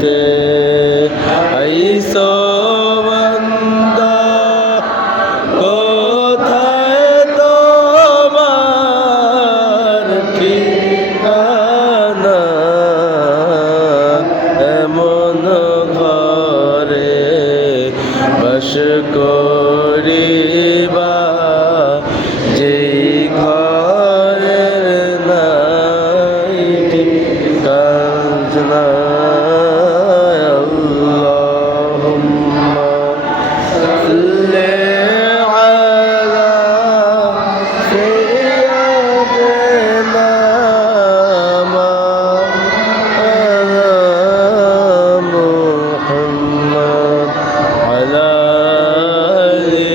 হইতে আইসো বান্দা কোথায় তোমার ঠিকানা এমন ঘরে বাস করিবা যেই ঘরে নাই ঠিকানা আল্লাহুম্মা সাল্লি আলা সাইয়্যিদিনা মুহাম্মদ আলা আলি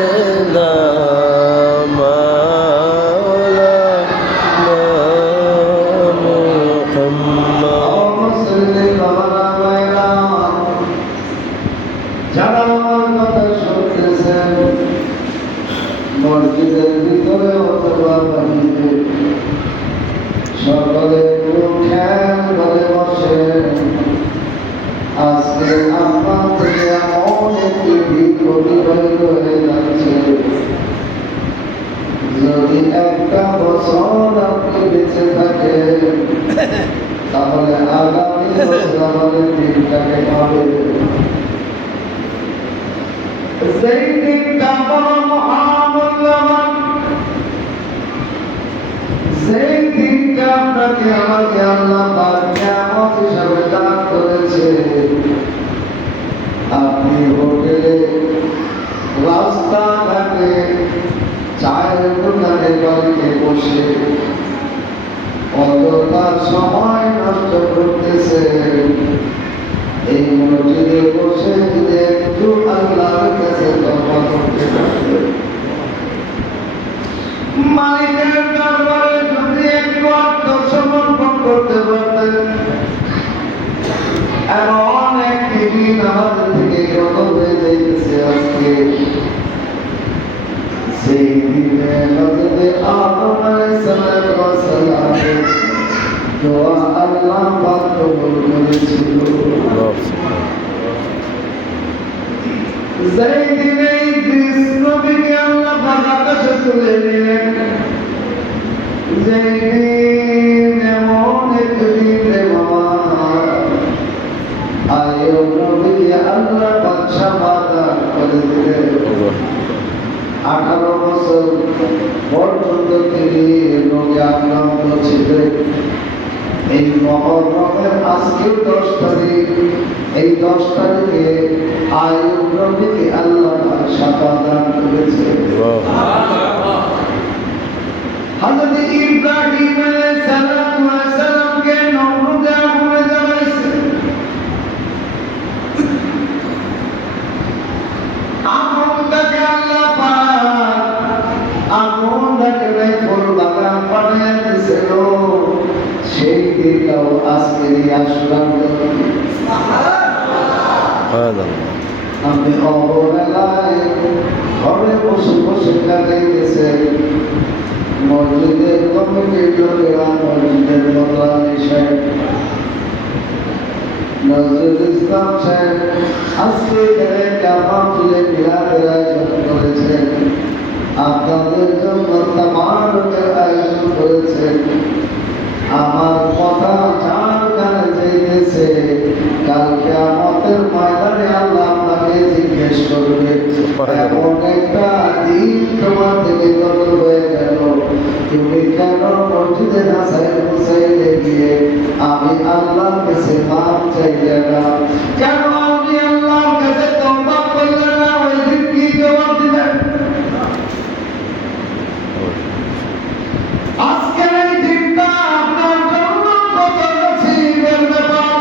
সাইয়্যিদিনা মসজিদের ভিতরে অথবা বাহিরে সকলে খেয়াল করে বসে আজকে আমার থেকে এমন একটি বিপত্তি হয়ে যাচ্ছে যদি একটা বছর আপনি বেঁচে থাকে তাহলে আগামী বছর আমাদের দিনটাকে পাবে সেই দিনটা বড় মহামূল্যবান সেই দিনটা আপনাকে আমাকে আল্লাহ পাক নিয়ামত হিসাবে দান করেছে আপনি হোটেলে রাস্তাঘাটে চায়ের দোকানে বাড়িতে বসে অযথা সময় নষ্ট করতেছে এই মসজিদে বসে যদি একটু আল্লাহর কাছে তওবা করতে পারতেন মালিকের দরবারে যদি একটু আত্মসমর্পণ করতে পারতেন এমন একটি দিন আমাদের থেকে কত হয়ে যাইতেছে আজকে সেই দিনে হযরত আদম আলাইহিস সালাম দোয়া আল্লাহ পাক কবুল করেছিল যেই দিনে ইদ্রিস নবীকে আল্লাহ পাক আকাশে তুলে নিলেন যেই দিন এমন একটি দিন রে বাবা আইয়ুব নবীকে আল্লাহ পাক শাফাআত করে দিলেন 18 বছর পর্যন্ত তিনি রোগে আক্রান্ত ছিলেন এই মহরমের আজকে 10 তারিখ এই 10 তারিখে আইয়ুব নবীকে আল্লাহ পাক শাফা দান করেছে হযরত ইব্রাহিম আলাইহিস সালামকে নমরুদে আগুনে জ্বালাইছে আগুনটাকে আল্লাহ পাক আগুনটাকে ফুল বাগান বানিয়ে দিয়েছিল সেই দিনটাও আজকের আশুরার আপনি অবহেলায় ঘরে বসে বসে কাটাইতেছেন মসজিদের কমিটির লোকেরা মসজিদের মতানি সাহেব নজরুল ইসলাম সাহেব আজকে জামা তুলে মিলাদের আয়োজন করেছেন আপনাদের জন্য তামারকের আয়োজন করেছেন আমার কথা যার কানে যাইতেছে কালকে আমাদের ময়দানে আল্লাহ আপনাকে জিজ্ঞেস করবে এমন একটা দিন তোমার থেকে কত হয়ে গেল তুমি কেন মসজিদে হাসাইন হুসাইনে গিয়ে আমি আল্লাহর কাছে মাফ চাইলে না কেন আপনি আল্লাহর কাছে তওবা করলেন না ওই দিন কি জবাব দিবেন আজকের এই দিনটা আপনার জন্য কত নসিবের ব্যাপার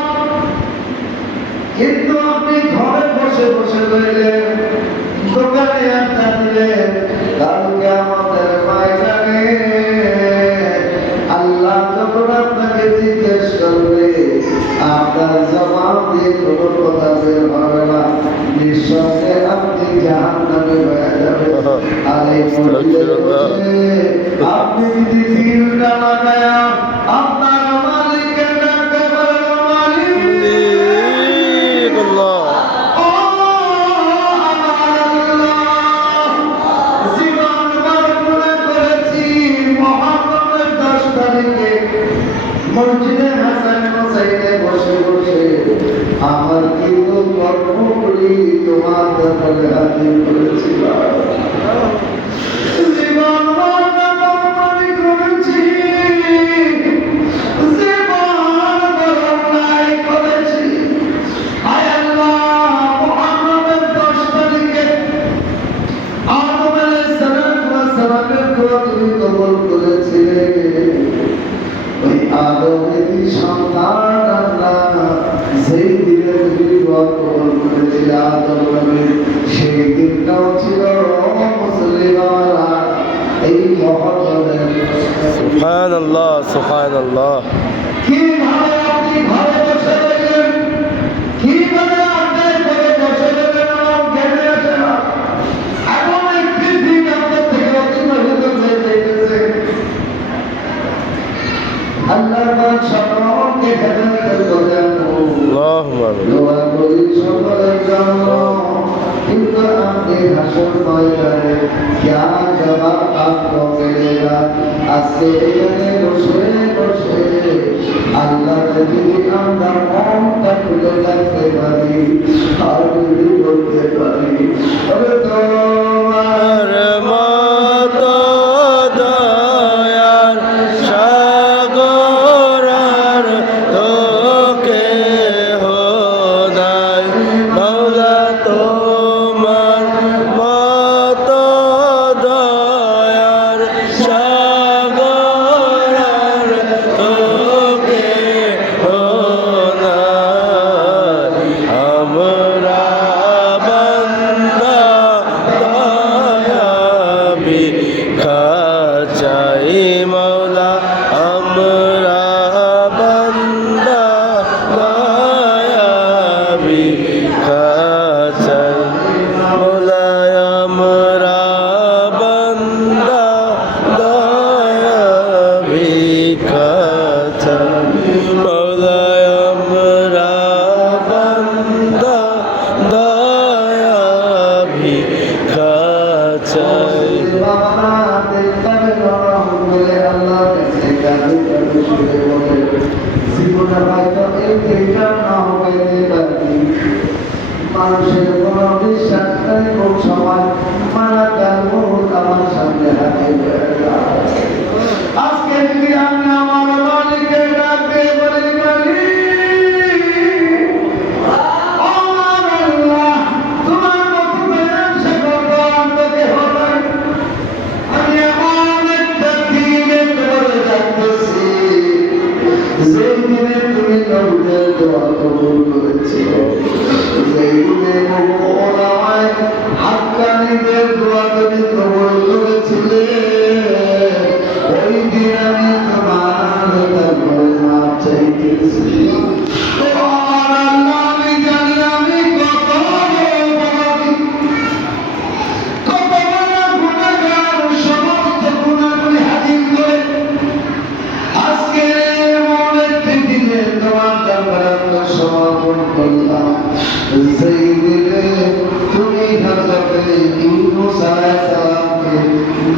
কিন্তু আপনি ঘরে বসে বসে রইলেন দোকানে আড্ডা দিলেন কালকে আমাদের ময়দানে আল্লাহ যখন আপনাকে জিজ্ঞেস করবে আপনার জবাব দিয়ে কোনো কথা বের হবে না নিঃসন্দেহে আপনি জাহান্নামে হয়ে যাবেন আর এই মসজিদে বসে আপনি যদি দিলটা লাগায়া আপনার মালিকের আদম নবীর সেই দিনটাও ছিল মুসলিমারা এই মহরমের সুবহানাল্লাহ সুবহানাল্লাহ কিভাবে আপনি ঘরে বসে রইলেন, কিভাবে আপনি ঘরে বসে রইলেন আমার জ্ঞানে আসে না। এমন একটি দিন আপনার থেকে অতিবাহিত হয়ে যেতেছে, আল্লাহ পাক সকলকে হেদায়েত করে আল্লাহুম্মা আমিন। দোয়া করি সকলের জন্য, কিন্তু আপনি হাসর ময়দানে क्या जवाब आपको मिलेगा। আজকে এখানে বসে বসে আল্লাহ যদি আমরা মনটা খুলে রাখতে পারি আর যদি বলতে পারি তবে তোমার মতো দয়ার সাগর আর তোকে হোদাই মাওলা তোমার মতো দয়ার সাগর আর তোকে হোদাই আমরা বান্দা দয়া ভিক্ষা চাই মাওলা আমরা বান্দা দয়া ভিক্ষা চাই মাওলা আমরা বান্দা দয়া ভিক্ষা চাই মাওলা আমরা বান্দা দয়া ভিক্ষা চাই মানুষের কোন বিশ্বাস নেই, কোন সময় মারা যার মুহূর্ত আমার সামনে হাতে আজকে যদি আমি আমার মালিকের ডাক দিয়ে বলি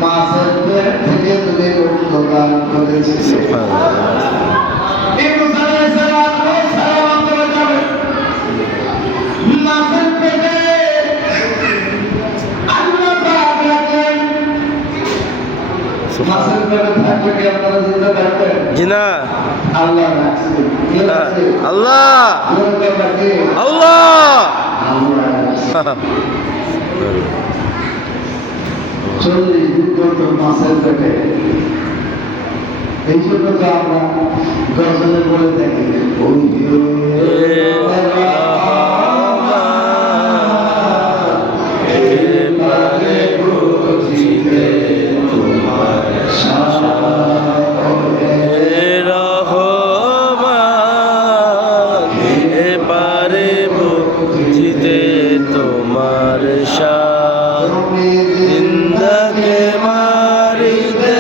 মাছের পেট থেকে তুমি মুক্ত দান করেছি। মাছের পেটে আল্লাহ পাক রাখলেন। মাছের পেটে থাকলে কি আপনারা জিন্দা থাকবেন? জি না। আল্লাহ রাখছে। কে রাখছে? আল্লাহ আল্লাহ। আল্লাহ 40 দিন পর্যন্ত মাছের পেটে। এই জন্য তো আমরা গজলে বলে থাকি তোমার শান জিন্দাকে মারিতে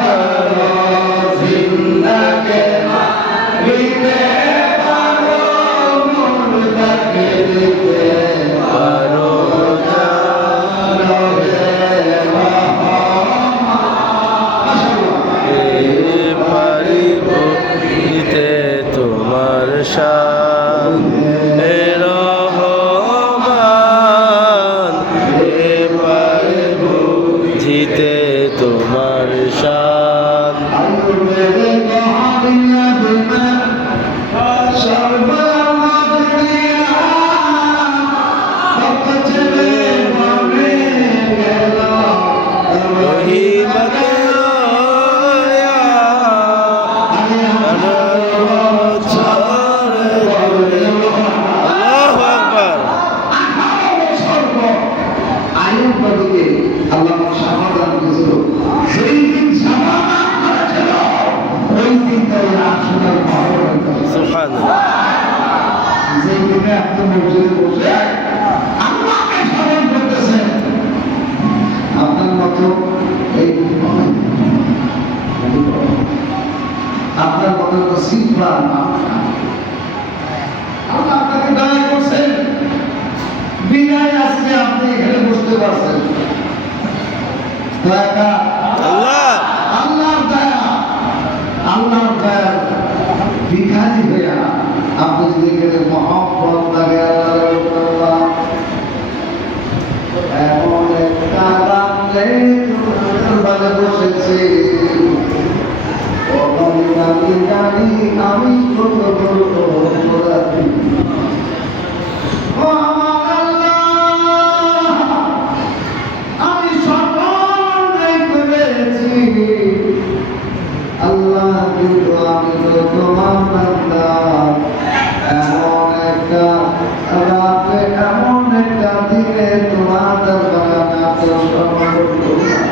পারো জিন্দাকে মারিতে পারো মুর্দাকে দিতে পারো পারিব দিতে তোমার শান জিতে তোমার শান সুবহানাল্লাহ। যেই দিনে আপনি মসজিদে বসে আল্লাহকে স্মরণ করতেছেন, আপনার মতো এই আপনার মতো নসিবরা আল্লাহ আপনাকে দয়া করছেন, বিদায় আজকে আপনি এখানে বসতে পারছেন। দয়াটা আল্লাহ আল্লাহর দয়া, আল্লাহর দয়া ভিখারি হইয়া আপনি যদি এখানে মহব্বত লাগে আল্লাহ এমন একটা বাংলে তোমার বসেছে, আমি জানি আমি কত বড় অপরাধী। ও আমার আল্লাহ, আমি সকল অন্যায় করেছি আল্লাহ, কিন্তু আমি তো তোমার বান্দা। এমন একটা রাতে, এমন একটা দিনে তোমার দরবারে আমি আত্মসমর্পণ করলাম।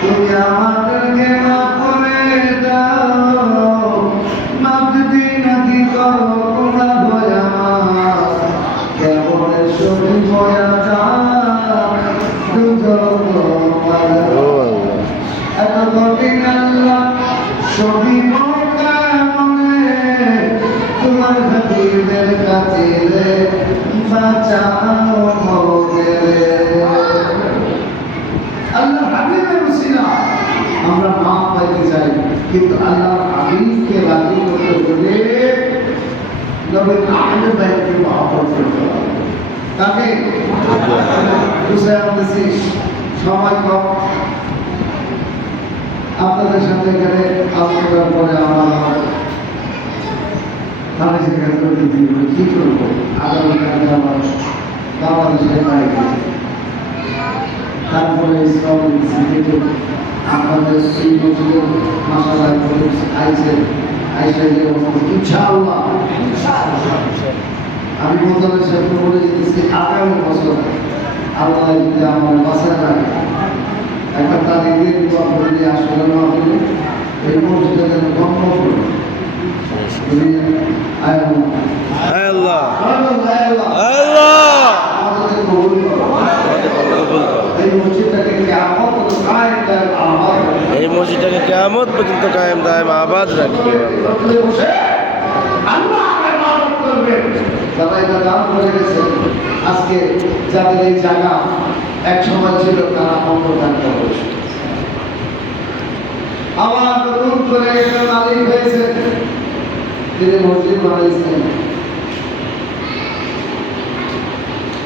তুমি আমাদেরকে মাফ করে দাও, মাফ যদি নাকি করো গুনাহ হয় আমার, কেমন শরীর হয়ে যায় দুজন ও আল্লাহ। এত কঠিন আল্লাহ ছবি মনে তোমার হাবিবের কাছে রে বাঁচাও মনে রে। আল্লাহ হাবিবের উসিলা আমরা মাপ পাইতে চাই, কিন্তু আল্লাহ হাবিবকে রাজি করতে হলে নবীর আহলে বাইতকে মহব্বত করতে হবে। তাকে বুঝে আসতেছি সময় কম, আপনাদের সাথে এখানে আলোচনার পরে আমার তাহলে সেখানে কি করবো, আগামীকালে আমার বাংলাদেশের বাইরে, তারপরে ইসলামিক সিটিতে আপনাদের এই মসজিদের মাসালায় আইসেন, আইসে যে ইনশাআল্লাহ আমি মোতালের সাথে বলে যেতেছি আগামী বছর আল্লাহ যদি আমার বাসায় রাখে একটা তারিখ দিয়ে দিব, আপনাদের আসলে না হলে এই মসজিদে যেন বন্ধ করবে। আল্লাহ আমাদের কবুল করো। এই মসজিদটাকে কিয়ামত পর্যন্ত কায়েম দায়েম আবাদ রাখো। এই মসজিদটাকে কিয়ামত পর্যন্ত কায়েম দায়েম আবাদ রাখি আল্লাহ। বসে আল্লাহকে ইবাদত করবেন। যারা এটা দান করে গেছে, আজকে যাদের এই জায়গা এক সময় ছিল তারা অন্ধকার করেছে, আবার নতুন করে একটা মালিক হয়েছে, তিনি মসজিদ বানাইছেন।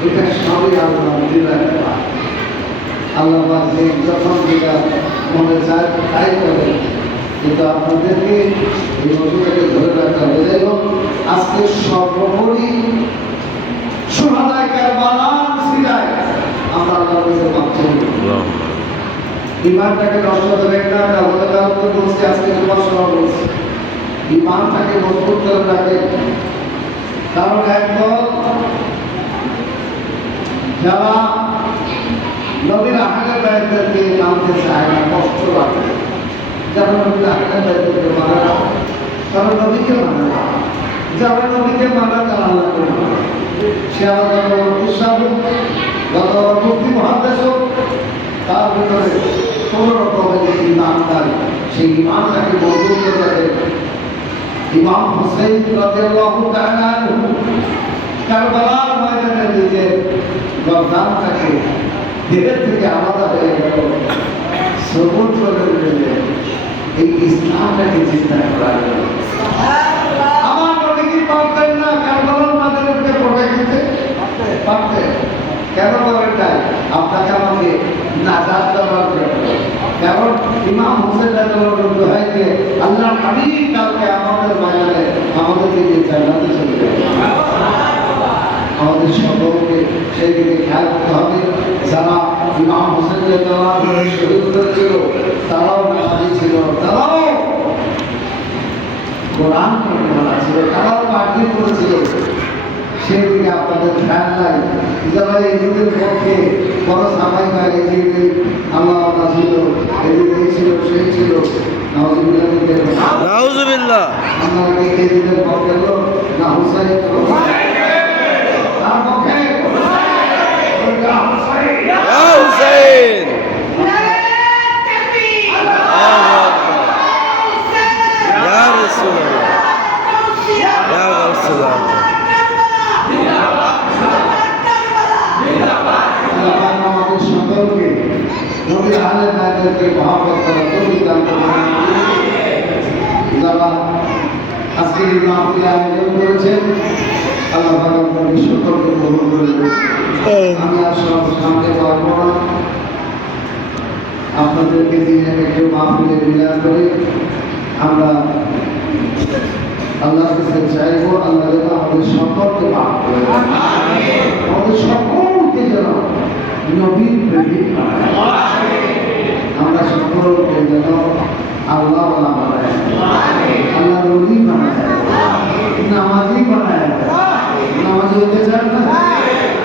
এটা সবই আল্লাহ দিলেন। আল্লাহ যে যখন যেটা মনে চায় তাই করে, কিন্তু আপনাদেরকে এই মসজিদটাকে ধরে রাখতে হবে। যাই হোক, আজকে সর্বোপরি সুহাদায়ে কারবালার সিরায় আমরা আল্লাহর কাছে মাপ চাই। ইমানটাকে নষ্ট করবেন না, আমাদের কাউকে বলছি, আজকে তোমার সভা বলছি, ইমানটাকে মজবুত করে রাখেন। কারণ একদল যারা নবীর আহলে বাইতকে মানতে চায় না, কষ্ট লাগে, যারা নবীর আহলে বাইতকে মানে না, তারা নবীকে মানে না, যারা নবীকে মানে তারা আল্লাহকে মানে। সে আলাদা উৎসাহ যত মুক্তি মহাদেশ হোক, তার ভিতরে কোন রকমের যে ইমানদার, সেই ইমানটাকে মজবুত করে রাখে। ইমাম হুসাইন রাদিয়াল্লাহু তাআলা আনহু কারবালার ময়দানে দিকে গর্দানটাকে দেহের থেকে আলাদা হয়ে গেল, সবুজ করে দিলেন, এই ইসলামটাকে চিন্তা করা গেল। আমার মনে কি পারতেন না কারবালার ময়দানে পড়ে দিতে পারতেন? কেন করেন নাই? আপনাকে আমাকে নাজাত দেওয়ার জন্য। কারণ ইমাম হোসেন রাদিয়াল্লাহু দোহাইতে আল্লাহ হাবিব কালকে আমাদের ময়দানে আমাদেরকে যে জান্নাতে চলে যাবে। আমাদের সকলকে সেই দিকে খেয়াল করতে হবে। যারা ইমাম হোসেন রাদিয়াল্লাহু শহীদ হয়েছিল তারাও নামাজি ছিল, তারাও কোরআন পড়া ছিল, তারাও পাঠি করেছিল। সেদিকে আপনাদের খেয়াল নাই। যারা এদিকের পক্ষে বড় সামাই বা এদিকে আল্লাহ ছিল, এদিকে এই ছিল, সেই ছিল, নাউজুবিল্লাহ, নাউজুবিল্লাহ, আমরা এদিকের পক্ষে লোক হুসাইন তার পক্ষে ইয়া হুসাইন ইয়া হুসাইন ইয়া রাসূলুল্লাহ ইয়া রাসূলুল্লাহ আমাদের সকলকে নবী আহলে বাইতকে মহব্বত করা তৌফিক দান করুন। যারা আজকের এই মাহফিলে আয়োজন করেছেন আল্লাহ পাক আপনাদের সকলকে কবুল করে নেন। আমি আর সব সামনে পারবো না, আপনাদেরকে দিয়ে একটু মাহফিলে মিলাদ করে আমরা আল্লাহর কাছে চাইবো আল্লাহ যেন আমাদের সকলকে মাফ করে দেন। আমাদের সকলকে যেন নবীর প্রেমিক বানায়। আমরা সকলকে যেন আল্লাহ বানায়, আল্লাহ নবী বানায়, নামাজি বানায়। নামাজি হতে চান না?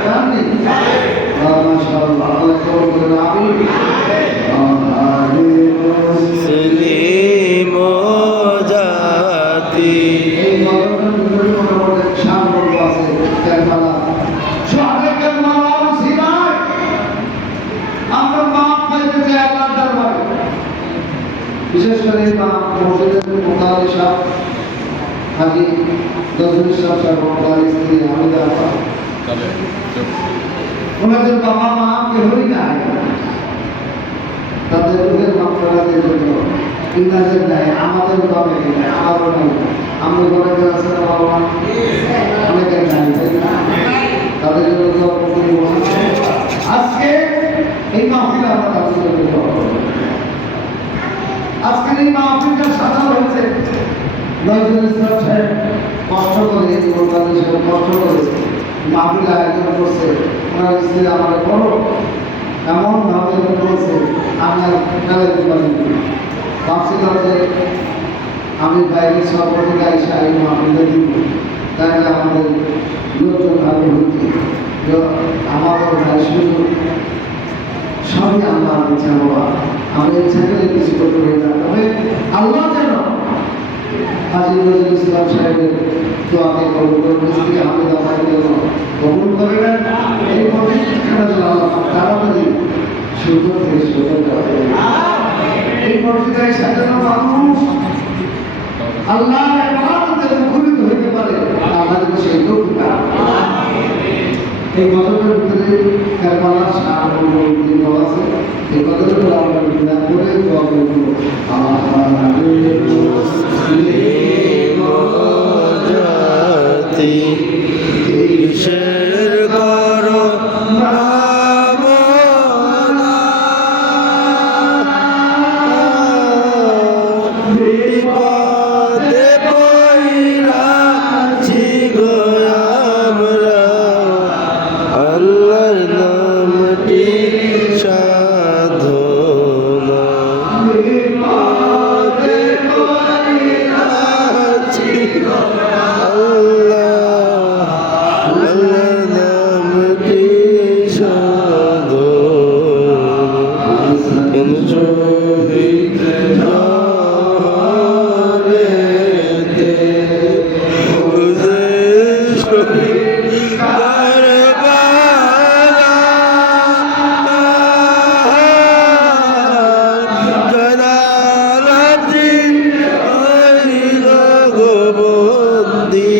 জাননি? মাশাআল্লাহ, আল্লাহ কবুল করে আমিন। মুসলিম জাতি এই গল্পের ভিতরে মোটামুটি সামর্থ্য আছে। কেরবালা শহরে কেরবালা মুসিবাত আমরা মাপ পাইতে চাই আল্লাহর দরবারে। বিশেষ করে ইমাম মসজিদের মুকাদ্দিস সাহেব হাজী নজরুল সাহেব ওনার স্ত্রী হামিদা আপা, ওনাদের বাবা মা কেউই নাই, তাদের রুহের মাফরাতের জন্য ইনাদের নাই, আমাদের ঘরে নাই, আমারও নাই। আমরা ঘরে যে আছে না বাবা মা অনেকের নাই, তাই না? তাদের জন্য দোয়া করি। আজকে এই মাহফিলে আমরা তাদের জন্য দোয়া করব। আজকের এই মাহফিলটা সাজানো হয়েছে নজরুল ইসলাম সাহেব কষ্ট করে, বাংলাদেশ কষ্ট করে মাহফিল আয়োজন করছে। ওনার স্ত্রী আমার বড় এমন ভাবে বলছে আমি আর ফেলাতে পারিনি। ভাবছিলাম যে আমি বাইরের সভাপতি গাইছে আমি মাহফিলে দিব, তাই আমাদের লোকজন ভাবে হচ্ছে আমারও ভাই শুধু সবই আল্লাহ ইচ্ছা বাবা, আমি ইচ্ছা করে কিছু করতে পারি না, তবে আল্লাহ যেন হাজী নজরুল ইসলাম সাহেবের দোয়াকে কবুল করে, স্ত্রী হামিদা ভাইকে যেন কবুল করে নেন। এই প্রতিষ্ঠানটা যেন আল্লাহ তাড়াতাড়ি সুযোগ থেকে সুযোগ করে। এই মসজিদের সাজানো মানুষ আল্লাহর ইবাদতে মুখরিত হতে পারে, আল্লাহ যেন সেই তৌফিক দান করেন। এই গজলের ভিতরে কারবালার শাহ আছে, এই গজলের আমরা বিধান করে দোয়া করব। মুসলিম জাতি কিসের করো ভাবনা, বিপদে পড়িয়াছি গো আমরা, আল্লাহর নামটি সাধনা। বিপদে পড়িয়াছি গো আল্লাহ, আল্লাহর নামটি সাধনা। কেন শহীদ জহরেতে হুজুর শহীদ কারবালা, জলালুদ্দিন হইল গো বন্দী,